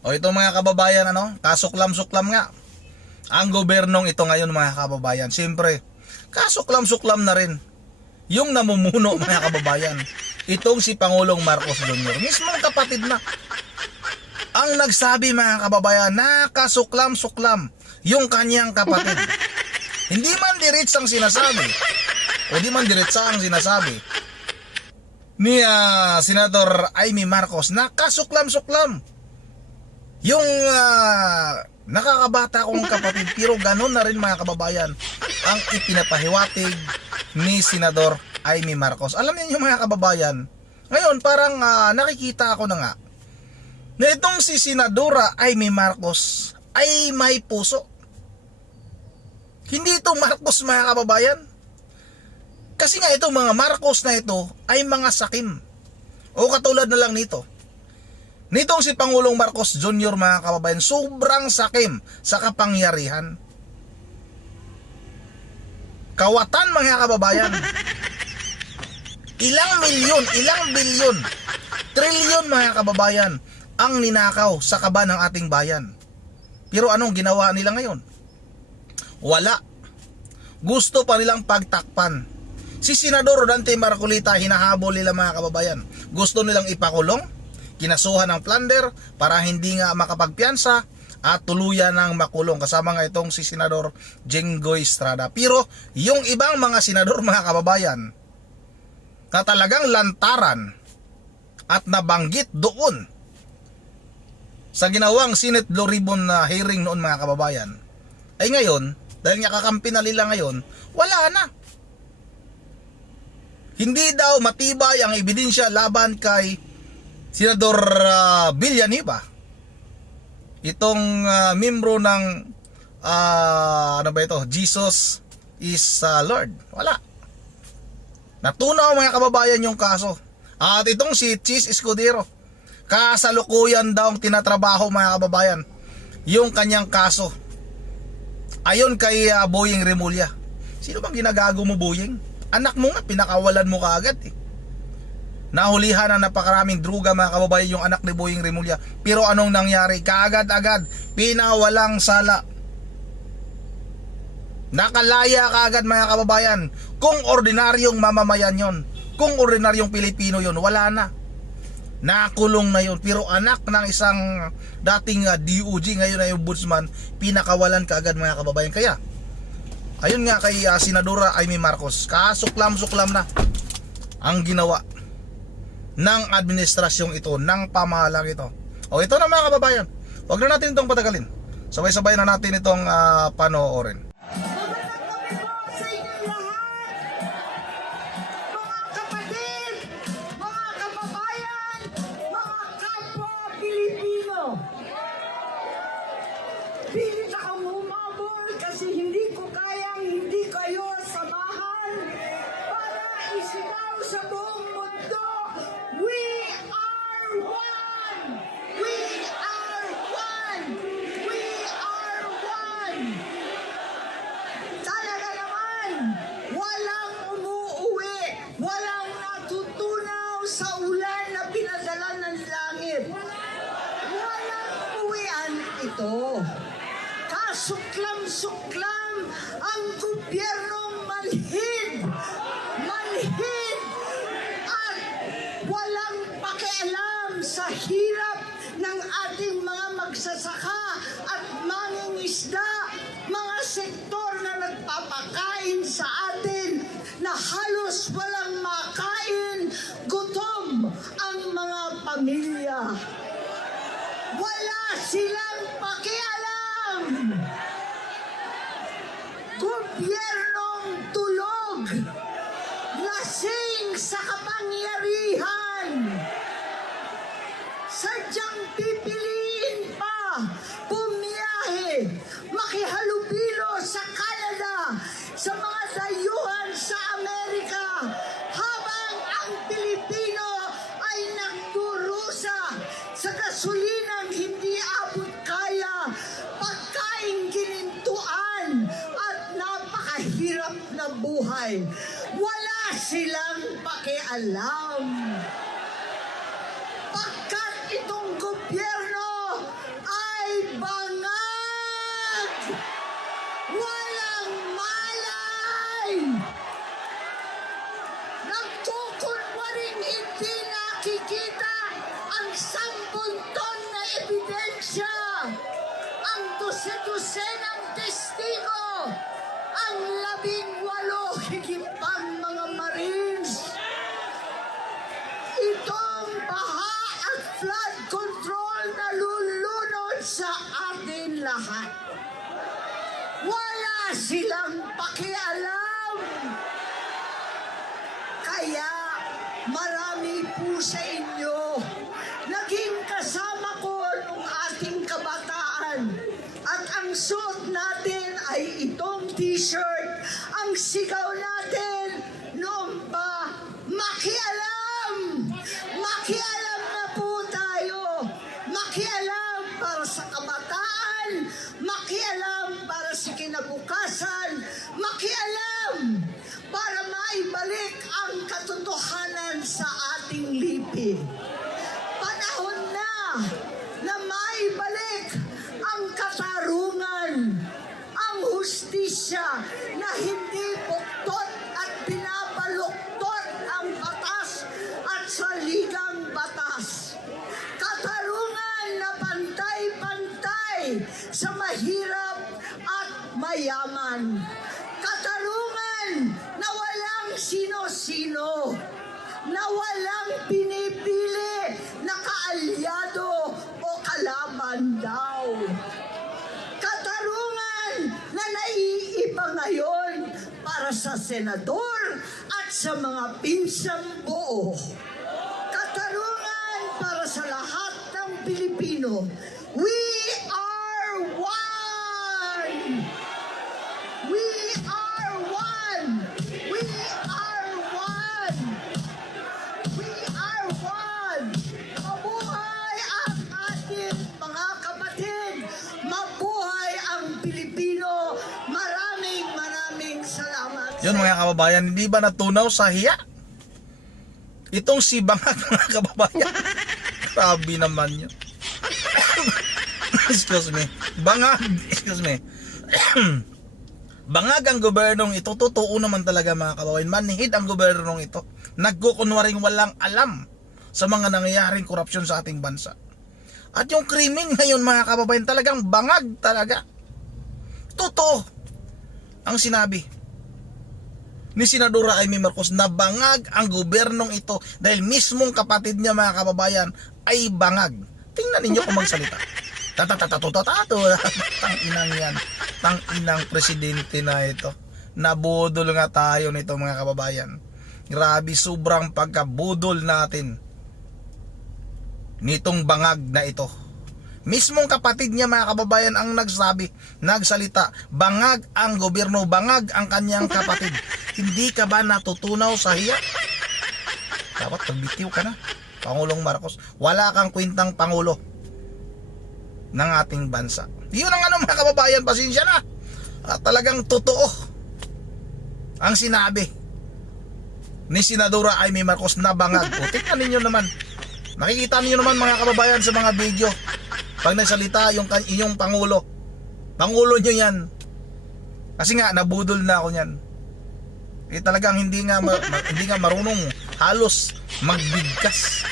O ito mga kababayan, kasuklam-suklam nga ang gobernong ito ngayon mga kababayan. Siyempre, kasuklam-suklam na rin yung namumuno mga kababayan. Itong si Pangulong Marcos Jr. Mismong kapatid na ang nagsabi mga kababayan na kasuklam-suklam yung kanyang kapatid. Hindi man direts ang sinasabi o di man diretsa ang sinasabi ni Senador Amy Marcos na kasuklam-suklam yung nakakabata kong kapatid, pero ganun na rin mga kababayan ang ipinapahiwatig ni Senador Amy Marcos. Alam niyo mga kababayan, ngayon parang nakikita ako na nga na itong si Senadora Amy Marcos ay may puso. Hindi ito Marcos mga kababayan. Kasi nga itong mga Marcos na ito ay mga sakim. O katulad na lang nito. Nitong si Pangulong Marcos Jr. mga kababayan, sobrang sakim sa kapangyarihan. Kawatan mga kababayan. Ilang milyon, ilang bilyon, trilyon mga kababayan ang ninakaw sa kaba ng ating bayan. Pero anong ginawa nila ngayon? Wala. Gusto pa nilang pagtakpan. Si Senador Rodante Marcolita hinahabol nila mga kababayan. Gusto nilang ipakulong, kinasuhan ng plunder para hindi nga makapagpiyansa at tuluyan ng makulong. Kasama nga itong si Senador Jenggoy Estrada. Pero yung ibang mga senador mga kababayan na talagang lantaran at nabanggit doon sa ginawang Senate Blue Ribbon na hearing noon mga kababayan, ay ngayon, dahil nga kakampi na nila ngayon, wala na. Hindi daw matibay ang ebidensya laban kay Senador Villanueva, itong membro ng Jesus is Lord. Wala. Natunaw mga kababayan yung kaso. At itong si Chis Escudero, kasalukuyan daw ang tinatrabaho mga kababayan yung kanyang kaso. Ayon kay Boying Remulla. Sino bang ginagago mo, Boying? Anak mo nga, pinakawalan mo kaagad eh. Nahulihan ng napakaraming druga mga kababayan yung anak ni Boying Remulla. Pero anong nangyari? Kaagad-agad pinawalang sala. Nakalaya kaagad mga kababayan. Kung ordinaryong mamamayan yon, kung ordinaryong Pilipino yon, wala na. Nakulong na yon. Pero anak ng isang dating DOG, ngayon ay ombudsman, pinakawalan kaagad mga kababayan. Kaya ayun nga kay Senadora Amy Marcos, kasuklam-suklam na ang ginawa ng administrasyong ito, ng pamahalang ito. O ito na mga kababayan, huwag na natin itong patagalin. Sabay-sabay na natin itong panoorin. Pilit akong humabol kasi hindi ko kayang hindi kayo samahan para isigaw sa buong mundo, we are one! We are one! We are one! Talaga naman, walang umuuwi, walang natutunaw sa ulan na pinadala ng langit. Walang uwian ito. Suklam-suklam ang gobyernong manhid at walang pakialam sa hirap ng ating mga magsasaka at mangingisda, mga sektor na nagpapakain sa atin na halos walang makain, gutom ang mga pamilya. Wala silang pakialam. Gobyernong tulog, lasing sa kapangyarihan, sadyang pipiliin pa bumiyahe, makihalubilo sa Canada, sa mga dayuhan sa Amerika, habang ang Pilipino ay nagdurusa sa gasulinang hindi abot kaya, pagkain ginintuan at napakahirap na buhay. Wala silang pakialam. Pagkat itong gobyerno mga ebidensya, ang dose-dosenang testigo, ang 18 higit pang mga Marines. Itong baha at flood control na lulunod sa atin lahat. Wala silang pakialam. Kaya marami po sa inyo naging kasama ko nung ating kabataan. At ang suot natin ay itong t-shirt. Ang sigaw natin noon pa, makialam! Makialam na po tayo. Makialam para sa kabataan. Makialam para sa kinabukasan. Makialam para maibalik ang katotohanan sa ating lipi. Panahon na maibalik ang katarungan, ang hustisya na hindi buktot at binabaluktot ang batas at saligang batas. Katarungan na pantay-pantay sa mahirap at mayaman. Katarungan na walang sino-sino, na walang pinipili na kaalyado o kalaban daw. Katarungan na naiiba ngayon para sa senador at sa mga pinsang buo. Katarungan para sa lahat ng Pilipino. We are one! We are one! We are one! We are one! Mabuhay ang ating mga kapatid! Mabuhay ang Pilipino! Maraming salamat. Yun mga kababayan, hindi ba natunaw sa hiya? Itong si Bangag mga kababayan. Grabe naman yun. Excuse me. Bangag, excuse me. Bangag ang gobernong ito. Totoo naman talaga mga kababayan. Manhid ang gobernong ito. Nagkukunwaring walang alam sa mga nangyayaring korupsyon sa ating bansa. At yung krimen ngayon mga kababayan, talagang bangag talaga. Totoo ang sinabi ni Senadora Amy Marcos na bangag ang gobernong ito dahil mismong kapatid niya mga kababayan ay bangag. Tingnan ninyo kung magsalita. Tang inang yan. Tang inang presidente na ito. Nabudol nga tayo nito mga kababayan. Grabe, sobrang pagkabudol natin nitong bangag na ito. Mismong kapatid niya mga kababayan ang nagsalita, bangag ang gobyerno, bangag ang kanyang kapatid. Hindi ka ba natutunaw sa hiya? Dapat pagbitiw ka na, Pangulong Marcos. Wala kang kwentang pangulo ng ating bansa. Yun ang mga kababayan, pasensya na. Talagang totoo ang sinabi ni Senadora Amy Marcos na bangag. O, tingnan ninyo naman. Nakikita niyo naman mga kababayan sa mga video. Pag nagsalita yung inyong pangulo nyo yan. Kasi nga nabudol na ako niyan. Talagang hindi nga marunong halos magbigkas.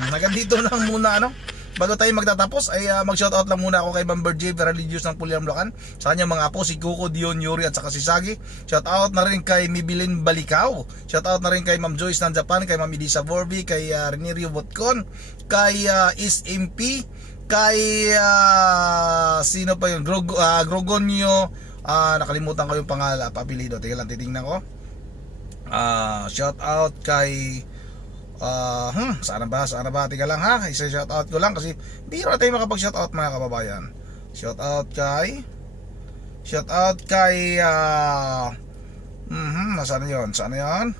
Hanggang dito lang muna Bago tayo magtatapos ay mag-shoutout lang muna ako kay Bamber J. Religious ng Puliam Locan. Sa kanyang mga apo si Kuko, Dion, Yuri at saka si Sagi. Shoutout na rin kay Mibilin Balikaw. Shoutout na rin kay Ma'am Joyce ng Japan, kay Ma'am Idisa Vorby, kay Renirio Botcon, kay Is MP, kay sino pa yun? Grogonio. Nakalimutan ko yung pangalan, apelido. Tingnan lang, titingnan ko. Shoutout kay sana ba? Tika lang ha. Isa shoutout ko lang kasi biro tayo makapag-shoutout mga kababayan. Shoutout kay nasaan 'yon? Saan 'yon?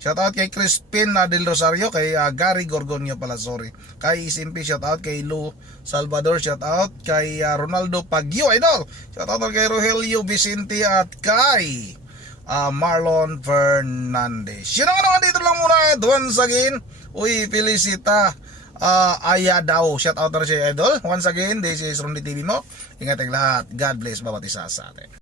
Shoutout kay Crispin Del Rosario, kay Gary Gorgonio pala, sorry. Kay SMP, shoutout kay Lou Salvador, shoutout kay Ronaldo Pagyo, idol. Shoutout kay Rogelio Vicente at kay Marlon Fernandez. Yun naman dito lang muna. Once again, Felicita Ayadaw. Shout out na siya, idol. Once again, this is Rondi TV mo. Ingat ang lahat. God bless bawat isa sa atin.